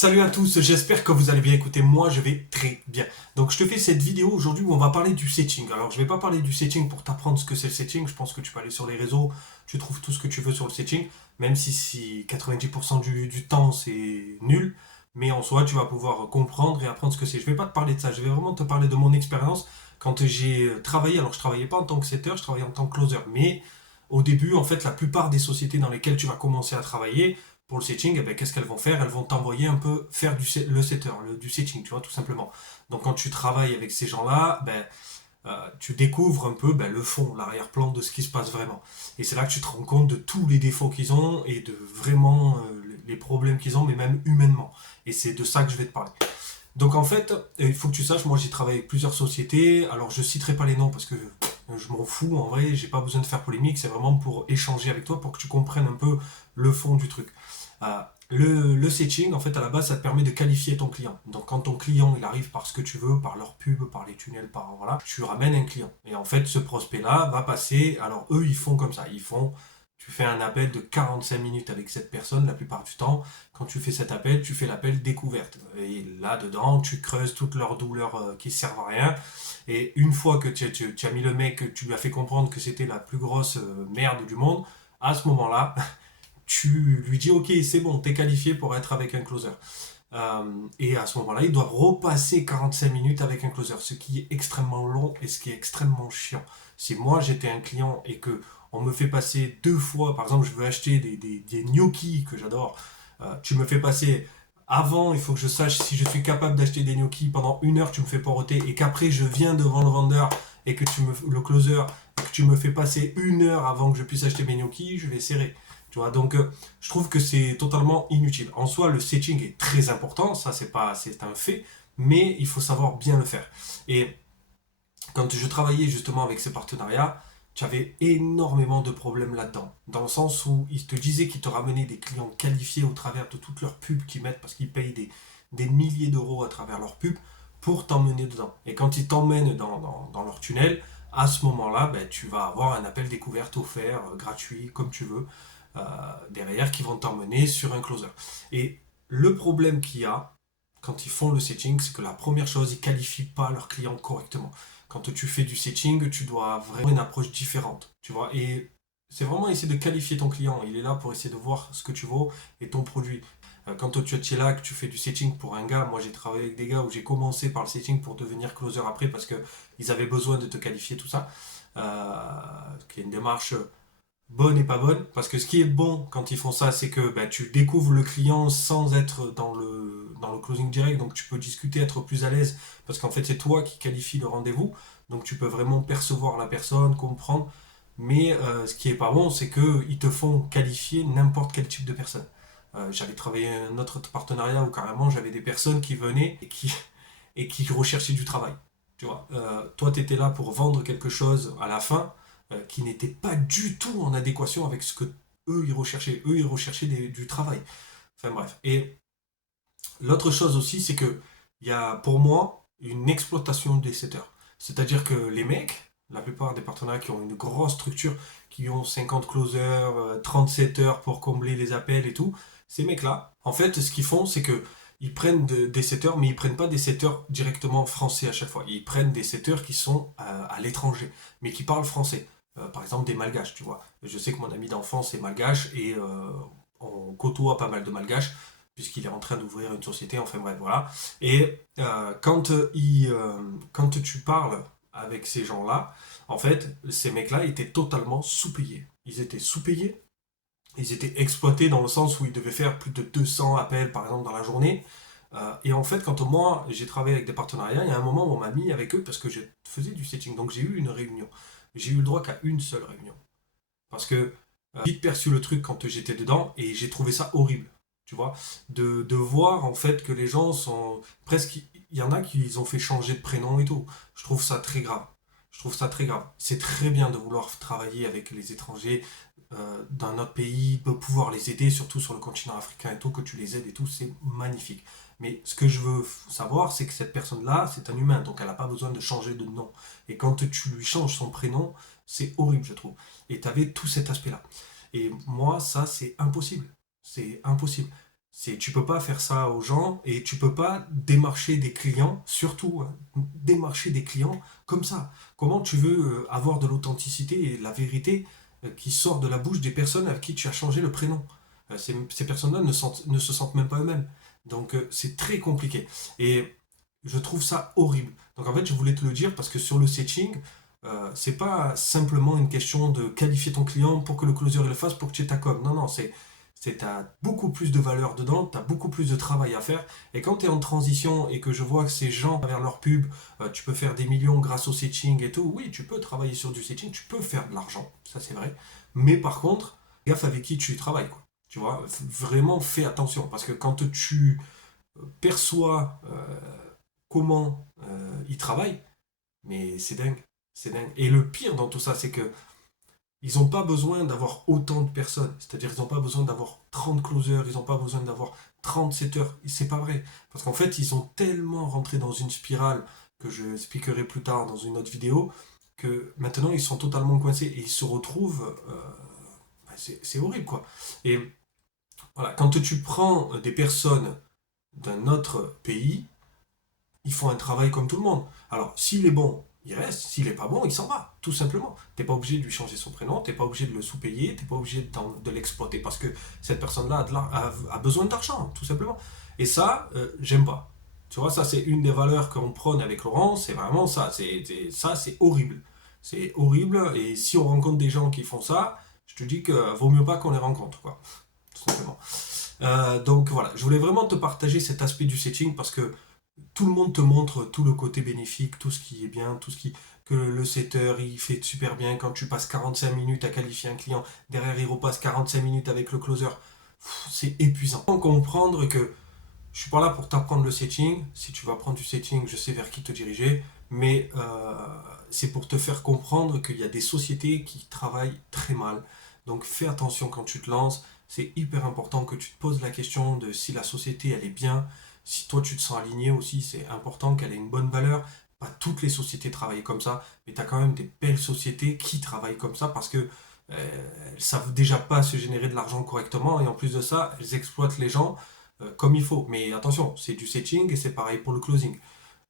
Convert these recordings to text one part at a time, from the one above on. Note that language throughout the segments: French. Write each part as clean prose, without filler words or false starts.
Salut à tous, j'espère que vous allez bien. Écoutez, moi je vais très bien. Donc je te fais cette vidéo aujourd'hui où on va parler du setting. Alors je vais pas parler du setting pour t'apprendre ce que c'est le setting. Je pense que tu peux aller sur les réseaux, tu trouves tout ce que tu veux sur le setting, même si 90% du temps c'est nul. Mais en soi, tu vas pouvoir comprendre et apprendre ce que c'est. Je vais pas te parler de ça, je vais vraiment te parler de mon expérience quand j'ai travaillé. Alors je travaillais pas en tant que setter, je travaillais en tant que closer. Mais au début, en fait, la plupart des sociétés dans lesquelles tu vas commencer à travailler, pour le setting, eh ben, qu'est-ce qu'elles vont faire? Elles vont t'envoyer un peu faire le setter, du setting, tu vois, tout simplement. Donc quand tu travailles avec ces gens-là, ben, tu découvres un peu le fond, l'arrière-plan de ce qui se passe vraiment. Et c'est là que tu te rends compte de tous les défauts qu'ils ont et de vraiment les problèmes qu'ils ont, mais même humainement. Et c'est de ça que je vais te parler. Donc en fait, il faut que tu saches, moi j'ai travaillé avec plusieurs sociétés, alors je citerai pas les noms parce que je m'en fous, en vrai, j'ai pas besoin de faire polémique, c'est vraiment pour échanger avec toi, pour que tu comprennes un peu le fond du truc. Le setting, en fait, à la base, ça te permet de qualifier ton client. Donc, quand ton client, il arrive par ce que tu veux, par leur pub, par les tunnels, par voilà, tu ramènes un client. Et en fait, ce prospect-là va passer. Alors, eux, ils font comme ça. Tu fais un appel de 45 minutes avec cette personne la plupart du temps. Quand tu fais cet appel, tu fais l'appel découverte. Et là-dedans, tu creuses toutes leurs douleurs qui servent à rien. Et une fois que tu as mis le mec, que tu lui as fait comprendre que c'était la plus grosse merde du monde, à ce moment-là, tu lui dis ok, c'est bon, t'es qualifié pour être avec un closer. Et à ce moment-là, il doit repasser 45 minutes avec un closer, ce qui est extrêmement long et ce qui est extrêmement chiant. Si moi j'étais un client et que on me fait passer deux fois, par exemple, je veux acheter des gnocchis que j'adore, tu me fais passer avant, il faut que je sache si je suis capable d'acheter des gnocchis pendant une heure, tu me fais poroter et qu'après je viens devant le vendeur et que le closer, et que tu me fais passer une heure avant que je puisse acheter mes gnocchis, je vais serrer. Tu vois, donc je trouve que c'est totalement inutile. En soi, le setting est très important, ça c'est un fait, mais il faut savoir bien le faire. Et quand je travaillais justement avec ces partenariats, tu avais énormément de problèmes là-dedans. Dans le sens où ils te disaient qu'ils te ramenaient des clients qualifiés au travers de toutes leurs pubs qu'ils mettent, parce qu'ils payent des milliers d'euros à travers leurs pubs pour t'emmener dedans. Et quand ils t'emmènent dans leur tunnel, à ce moment-là, ben, tu vas avoir un appel découverte offert, gratuit, comme tu veux, euh, derrière, qui vont t'emmener sur un closer. Et le problème qu'il y a, quand ils font le setting, c'est que la première chose, ils ne qualifient pas leurs clients correctement. Quand tu fais du setting, tu dois vraiment une approche différente, tu vois. Et c'est vraiment essayer de qualifier ton client. Il est là pour essayer de voir ce que tu vaux et ton produit. Quand tu es là, que tu fais du setting pour un gars, moi j'ai travaillé avec des gars où j'ai commencé par le setting pour devenir closer après parce qu'ils avaient besoin de te qualifier tout ça. Qui est une démarche bonne et pas bonne. Parce que ce qui est bon quand ils font ça, c'est que bah, tu découvres le client sans être dans le closing direct. Donc tu peux discuter, être plus à l'aise. Parce qu'en fait, c'est toi qui qualifie le rendez-vous. Donc tu peux vraiment percevoir la personne, comprendre. Mais ce qui est pas bon, c'est qu'ils te font qualifier n'importe quel type de personne. J'avais travaillé un autre partenariat où carrément j'avais des personnes qui venaient et qui recherchaient du travail. Tu vois, toi, tu étais là pour vendre quelque chose à la fin qui n'était pas du tout en adéquation avec ce que eux ils recherchaient. Eux, ils recherchaient du travail. Enfin bref. Et l'autre chose aussi, c'est que il y a pour moi une exploitation des setters. C'est-à-dire que les mecs, la plupart des partenariats qui ont une grosse structure, qui ont 50 closers, 30 setters pour combler les appels et tout, ces mecs-là, en fait, ce qu'ils font, c'est que ils prennent des setters, mais ils prennent pas des setters directement français à chaque fois. Ils prennent des setters qui sont à l'étranger, mais qui parlent français. Par exemple, des malgaches, tu vois. Je sais que mon ami d'enfance est malgache et on côtoie pas mal de malgaches puisqu'il est en train d'ouvrir une société, enfin bref, voilà. Et quand tu parles avec ces gens-là, en fait, ces mecs-là étaient totalement sous-payés. Ils étaient sous-payés, ils étaient exploités dans le sens où ils devaient faire plus de 200 appels, par exemple, dans la journée. Et en fait, quand moi, j'ai travaillé avec des partenariats, il y a un moment où on m'a mis avec eux parce que je faisais du setting. Donc j'ai eu une réunion. J'ai eu le droit qu'à une seule réunion. Parce que j'ai vite perçu le truc quand j'étais dedans et j'ai trouvé ça horrible. Tu vois, de voir en fait que les gens sont presque. Il y en a qui ils ont fait changer de prénom et tout. Je trouve ça très grave. Je trouve ça très grave. C'est très bien de vouloir travailler avec les étrangers dans notre pays, de pouvoir les aider, surtout sur le continent africain et tout, que tu les aides et tout, c'est magnifique. Mais ce que je veux savoir, c'est que cette personne-là, c'est un humain, donc elle n'a pas besoin de changer de nom. Et quand tu lui changes son prénom, c'est horrible, je trouve. Et tu avais tout cet aspect-là. Et moi, ça, c'est impossible. C'est impossible. Tu peux pas faire ça aux gens et tu peux pas démarcher des clients, surtout hein, démarcher des clients comme ça. Comment tu veux avoir de l'authenticité et la vérité qui sort de la bouche des personnes avec qui tu as changé le prénom? Ces personnes-là ne se sentent même pas eux-mêmes. Donc c'est très compliqué. Et je trouve ça horrible. Donc en fait, je voulais te le dire parce que sur le setting, c'est pas simplement une question de qualifier ton client pour que le closer le fasse pour que tu aies ta com. Non, non, t'as beaucoup plus de valeur dedans, tu as beaucoup plus de travail à faire. Et quand tu es en transition et que je vois que ces gens, vers leur pub, tu peux faire des millions grâce au setting et tout, oui, tu peux travailler sur du setting, tu peux faire de l'argent, ça c'est vrai. Mais par contre, gaffe avec qui tu travailles, quoi. Tu vois, vraiment fais attention parce que quand tu perçois comment ils travaillent, mais c'est dingue, c'est dingue. Et le pire dans tout ça, c'est que ils n'ont pas besoin d'avoir autant de personnes. C'est-à-dire, ils n'ont pas besoin d'avoir 30 closers, ils n'ont pas besoin d'avoir 30 setters. C'est pas vrai. Parce qu'en fait, ils ont tellement rentré dans une spirale que je expliquerai plus tard dans une autre vidéo, que maintenant, ils sont totalement coincés et ils se retrouvent. C'est horrible, quoi. Et voilà, quand tu prends des personnes d'un autre pays, ils font un travail comme tout le monde. Alors, s'il est bon, il reste. S'il est pas bon, il s'en va, tout simplement. T'es pas obligé de lui changer son prénom, t'es pas obligé de le sous-payer, t'es pas obligé de l'exploiter parce que cette personne-là a besoin d'argent, tout simplement. Et ça, j'aime pas. Tu vois, ça, c'est une des valeurs qu'on prône avec Laurent, c'est vraiment ça. Ça, c'est horrible. C'est horrible, et si on rencontre des gens qui font ça, je te dis que vaut mieux pas qu'on les rencontre, quoi. Tout simplement. Donc voilà, je voulais vraiment te partager cet aspect du setting parce que tout le monde te montre tout le côté bénéfique, tout ce qui est bien, tout ce qui que le setter il fait super bien quand tu passes 45 minutes à qualifier un client, derrière il repasse 45 minutes avec le closer. C'est épuisant. Faut comprendre que je suis pas là pour t'apprendre le setting. Si tu vas prendre du setting, je sais vers qui te diriger, mais c'est pour te faire comprendre qu'il y a des sociétés qui travaillent très mal. Donc fais attention quand tu te lances. C'est hyper important que tu te poses la question de si la société elle est bien, si toi tu te sens aligné aussi, c'est important qu'elle ait une bonne valeur. Pas toutes les sociétés travaillent comme ça, mais tu as quand même des belles sociétés qui travaillent comme ça parce que elles savent déjà pas se générer de l'argent correctement et en plus de ça, elles exploitent les gens comme il faut. Mais attention, c'est du setting et c'est pareil pour le closing.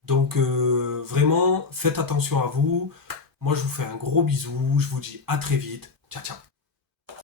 Donc vraiment, faites attention à vous. Moi, je vous fais un gros bisou. Je vous dis à très vite. Ciao, ciao.